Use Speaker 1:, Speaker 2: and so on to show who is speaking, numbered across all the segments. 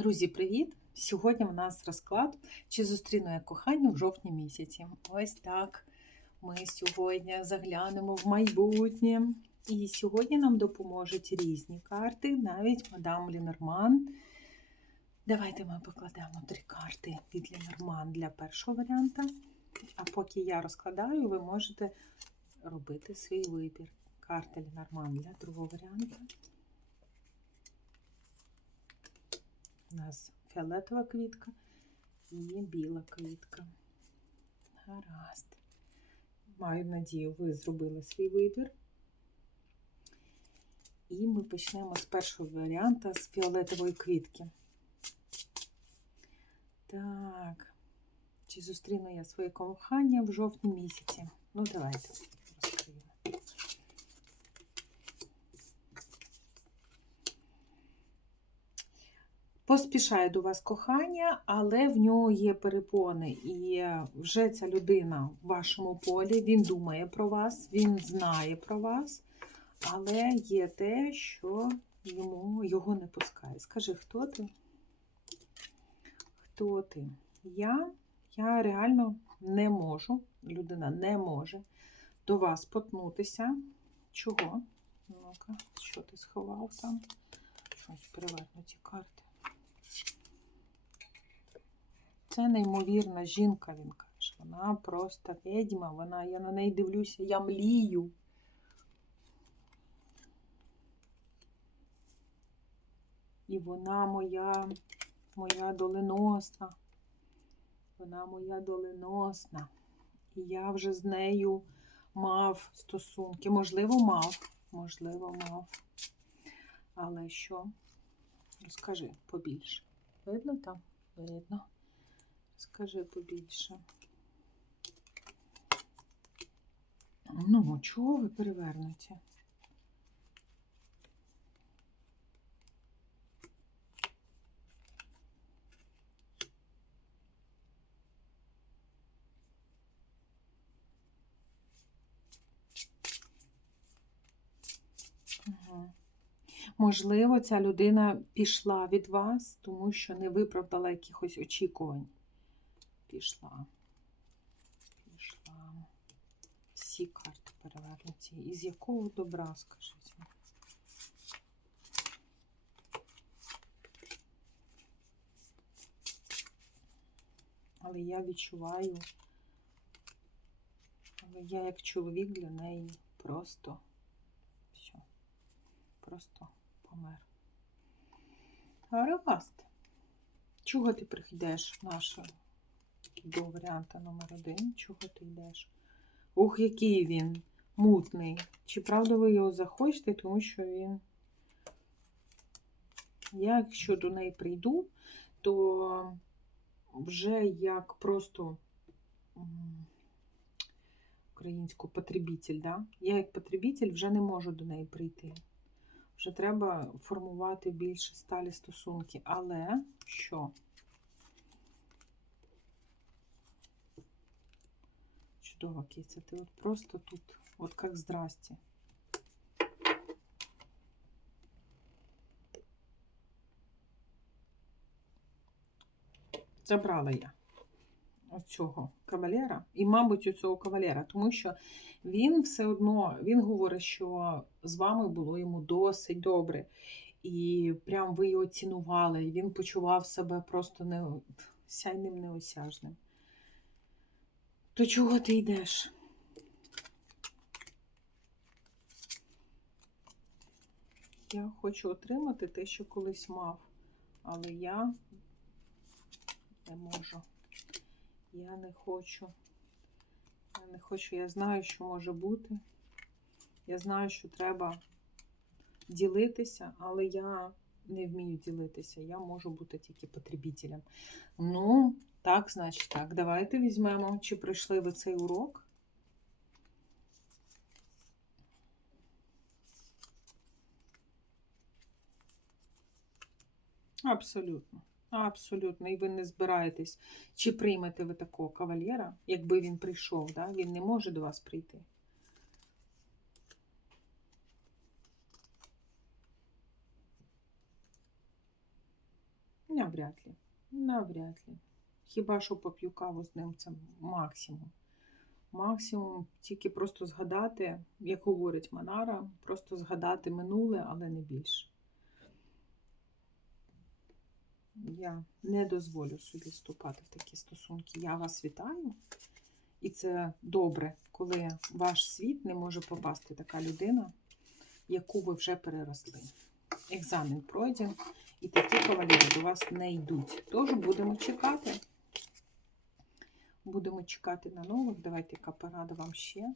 Speaker 1: Друзі, привіт! Сьогодні в нас розклад, чи зустріну я кохання в жовтні місяці. Ось так. Ми сьогодні заглянемо в майбутнє. І сьогодні нам допоможуть різні карти, навіть мадам Лінорман. Давайте ми покладемо три карти від Лінорман для першого варіанта. А поки я розкладаю, ви можете робити свій вибір. Карта Лінорман для другого варіанту. У нас фіолетова квітка і біла квітка. Гаразд. Маю надію, ви зробили свій вибір. І ми почнемо з першого варіанта з фіолетової квітки. Так, чи зустріну я своє кохання в жовтні місяці? Ну, давайте розкриємо. Поспішає до вас кохання, але в нього є перепони. І вже ця людина в вашому полі, він думає про вас, він знає про вас, але є те, що йому його не пускає. Скажи, хто ти? Хто ти? Я, Я реально не можу, людина не може до вас потнутися. Чого? Ну-ка, що ти сховав там? Щось перевернуті карти. Це неймовірна жінка, він каже. Вона просто відьма, вона, я на неї дивлюся, я млію. І вона моя, моя доленосна. Вона моя доленосна. І я вже з нею мав стосунки. Можливо, мав, можливо, мав. Але що? Розкажи побільше. Видно там? Видно. Скажи побільше. Ну, чого ви перевернуті? Можливо, ця людина пішла від вас, тому що не виправдала якихось очікувань. Пішла. Пішла. Всі карти перевернуті. Із якого добра, скажіть? Але я відчуваю, але я як чоловік для неї просто все, просто помер. Гаразд. Чого ти прийдеш нашого? До варіанта номер один. Чого ти йдеш? Ух, який він мутний. Чи правда ви його захочете, тому що він. Я, якщо до неї прийду, то вже як просто українську потребитель, да? я як потребитель вже не можу до неї прийти. Вже треба формувати більше сталі стосунки. Але що? Чудова киця. Ти от просто тут, от як здрасте. Забрала я оцього кавалера, і, мабуть, у цього кавалера, тому що він все одно він говорить, що з вами було йому досить добре. І прям ви його цінували, і він почував себе просто не сяйним неосяжним. То чого ти йдеш? Я хочу отримати те, що колись мав, але я не можу. Я не хочу. Я не хочу, я знаю, що може бути. Я знаю, що треба ділитися, але я не вмію ділитися. Я можу бути тільки потребителем. Ну, так, значить так. Давайте візьмемо, чи пройшли ви цей урок. Абсолютно. Абсолютно. І ви не збираєтесь, чи приймете ви такого кавалєра, якби він прийшов, да? він не може до вас прийти. Навряд ли. Навряд ли. Хіба що поп'ю каву з ним, це максимум. Максимум тільки просто згадати, як говорить Манара, просто згадати минуле, але не більше. Я не дозволю собі вступати в такі стосунки. Я вас вітаю. І це добре, коли ваш світ не може попасти така людина, яку ви вже переросли. Екзамен пройден, і такі кавалери до вас не йдуть. Тож будемо чекати. Будемо чекати на нових. Давайте яка порада вам ще.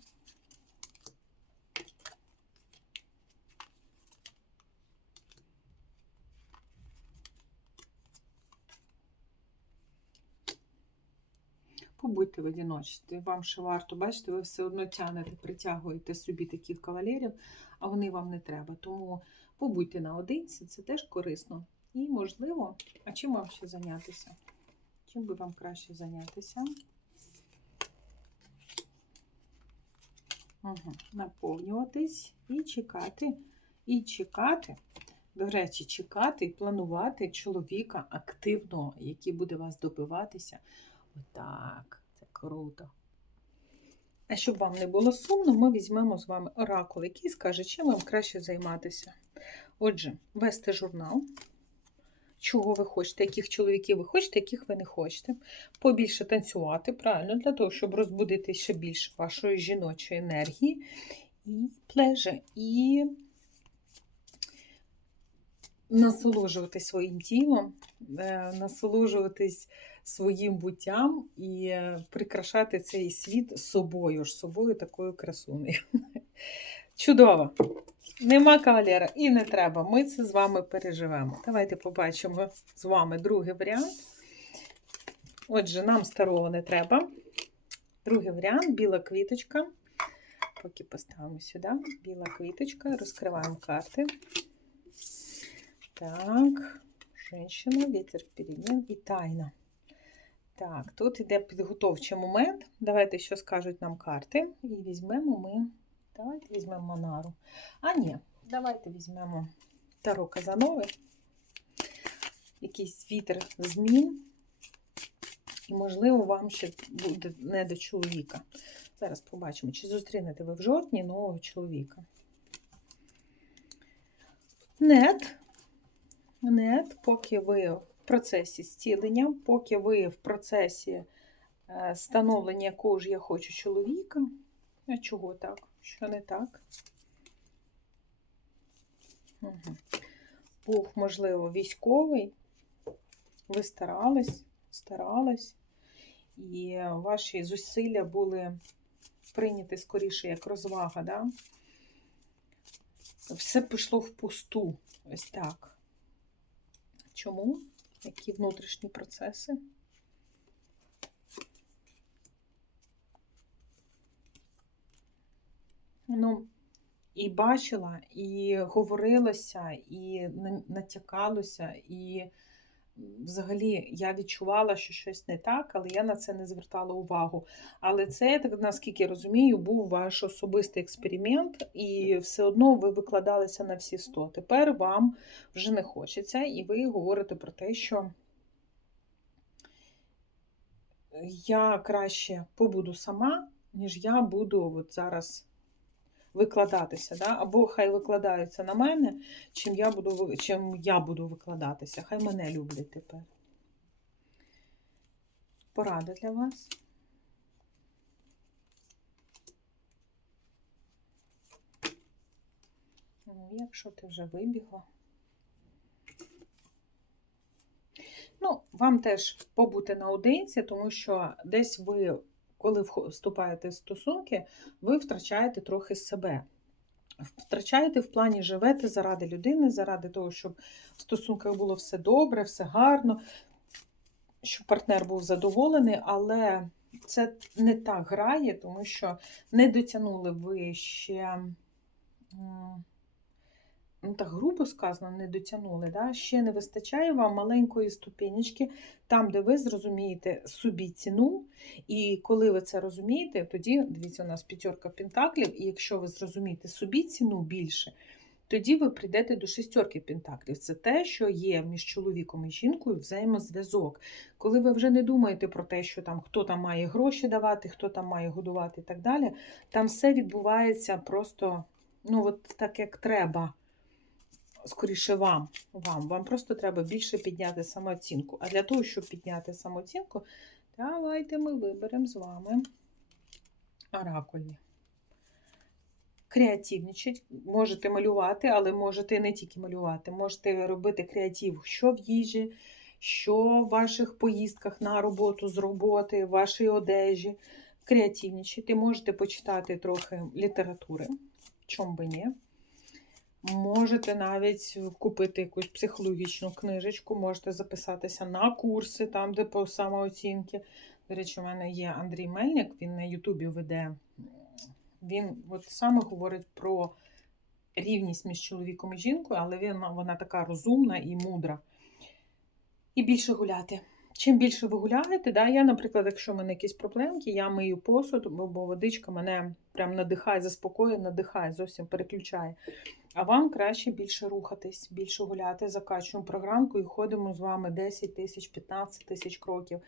Speaker 1: Побудьте в одиночестві. Вам ще варто, бачите, ви все одно тянете, притягуєте собі таких кавалерів, а вони вам не треба. Тому побудьте наодинці, це теж корисно. І, можливо, а чим вам ще зайнятися? Чим би вам краще зайнятися? Угу. Наповнюватись і чекати, і чекати. До речі, чекати і планувати чоловіка активного, який буде вас добиватися. Отак, це круто. А щоб вам не було сумно, ми візьмемо з вами оракул, який скаже, чим вам краще займатися. Отже, вести журнал, чого ви хочете, яких чоловіків ви хочете, яких ви не хочете. Побільше танцювати, правильно, для того, щоб розбудити ще більше вашої жіночої енергії і плеже, і насолоджуватись своїм тілом, е, насолоджуватись своїм буттям і прикрашати цей світ собою ж, собою такою красунею. Чудово! Нема кавалера і не треба. Ми це з вами переживемо. Давайте побачимо з вами другий варіант. Отже, нам старого не треба. Другий варіант біла квіточка. Поки поставимо сюди. Біла квіточка, розкриваємо карти. Так, женщина, вітер перемін і тайна. Так, тут йде підготовчий момент. Давайте, що скажуть нам карти. І візьмемо ми. Давайте візьмемо Монару. А, ні, давайте візьмемо Таро Казанови. Якийсь вітер змін. І, можливо, вам ще буде не до чоловіка. Зараз побачимо, чи зустрінете ви в жовтні нового чоловіка. Нет. Нет, поки ви процесі зцілення, поки ви в процесі е, становлення якого ж я хочу чоловіка. А чого так? Що не так? Угу. Був, можливо, військовий. Ви старались, старались, і ваші зусилля були прийняті скоріше як розвага, да? Все пішло в пусту. Ось так. Чому? Які внутрішні процеси? Ну, і бачила, і говорилося, і натякалося, і взагалі я відчувала, що щось не так, але я на це не звертала увагу. Але це, наскільки розумію, був ваш особистий експеримент, і все одно ви викладалися на всі 100. Тепер вам вже не хочеться, і ви говорите про те, що я краще побуду сама, ніж я буду от зараз викладатися. Да? Або хай викладаються на мене, чим я буду чим я буду викладатися. Хай мене люблять тепер. Порада для вас. Ну, якщо ти вже вибігла. Ну, вам теж побути наодинці, тому що десь ви коли вступаєте в стосунки, ви втрачаєте трохи себе. Втрачаєте в плані живете заради людини, заради того, щоб в стосунках було все добре, все гарно, щоб партнер був задоволений, але це не так грає, тому що не дотягнули ви ще ну так грубо сказано, не дотягнули. Да? Ще не вистачає вам маленької ступенечки, там, де ви зрозумієте собі ціну. І коли ви це розумієте, тоді, дивіться, у нас п'ятерка пентаклів, і якщо ви зрозумієте собі ціну більше, тоді ви прийдете до шестерки пентаклів. Це те, що є між чоловіком і жінкою взаємозв'язок. Коли ви вже не думаєте про те, що там хто там має гроші давати, хто там має годувати і так далі, там все відбувається просто ну, от так, як треба. Скоріше вам, вам. Вам просто треба більше підняти самооцінку. А для того, щоб підняти самооцінку, давайте ми виберемо з вами оракульні. Креативничать, можете малювати, але можете не тільки малювати, можете робити креатив, що в їжі, що в ваших поїздках на роботу з роботи, в вашій одежі. Креативничати, можете почитати трохи літератури, чому би ні. Можете навіть купити якусь психологічну книжечку, можете записатися на курси, там, де по самооцінки. До речі, у мене є Андрій Мельник, він на Ютубі веде. Він от саме говорить про рівність між чоловіком і жінкою, але він, вона така розумна і мудра. І більше гуляти. Чим більше ви гуляєте, да, я, наприклад, якщо в мене якісь проблемки, я мию посуд, бо водичка мене прям надихає, заспокоює, надихає, зовсім переключає. А вам краще більше рухатись, більше гуляти, закачуємо програмку і ходимо з вами 10 тисяч, 15 тисяч кроків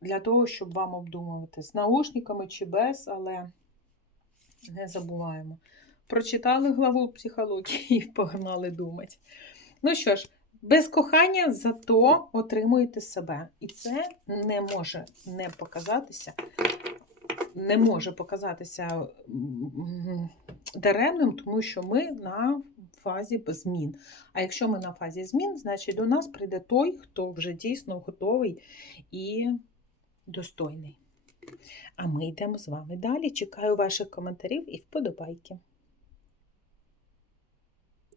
Speaker 1: для того, щоб вам обдумувати з наушниками чи без, але не забуваємо. Прочитали главу психології і погнали думати. Ну що ж, без кохання зато отримуєте себе. І це не може не показатися, не може показатися даремним, тому що ми на фазі змін. А якщо ми на фазі змін, значить до нас прийде той, хто вже дійсно готовий і достойний. А ми йдемо з вами далі. Чекаю ваших коментарів і вподобайки.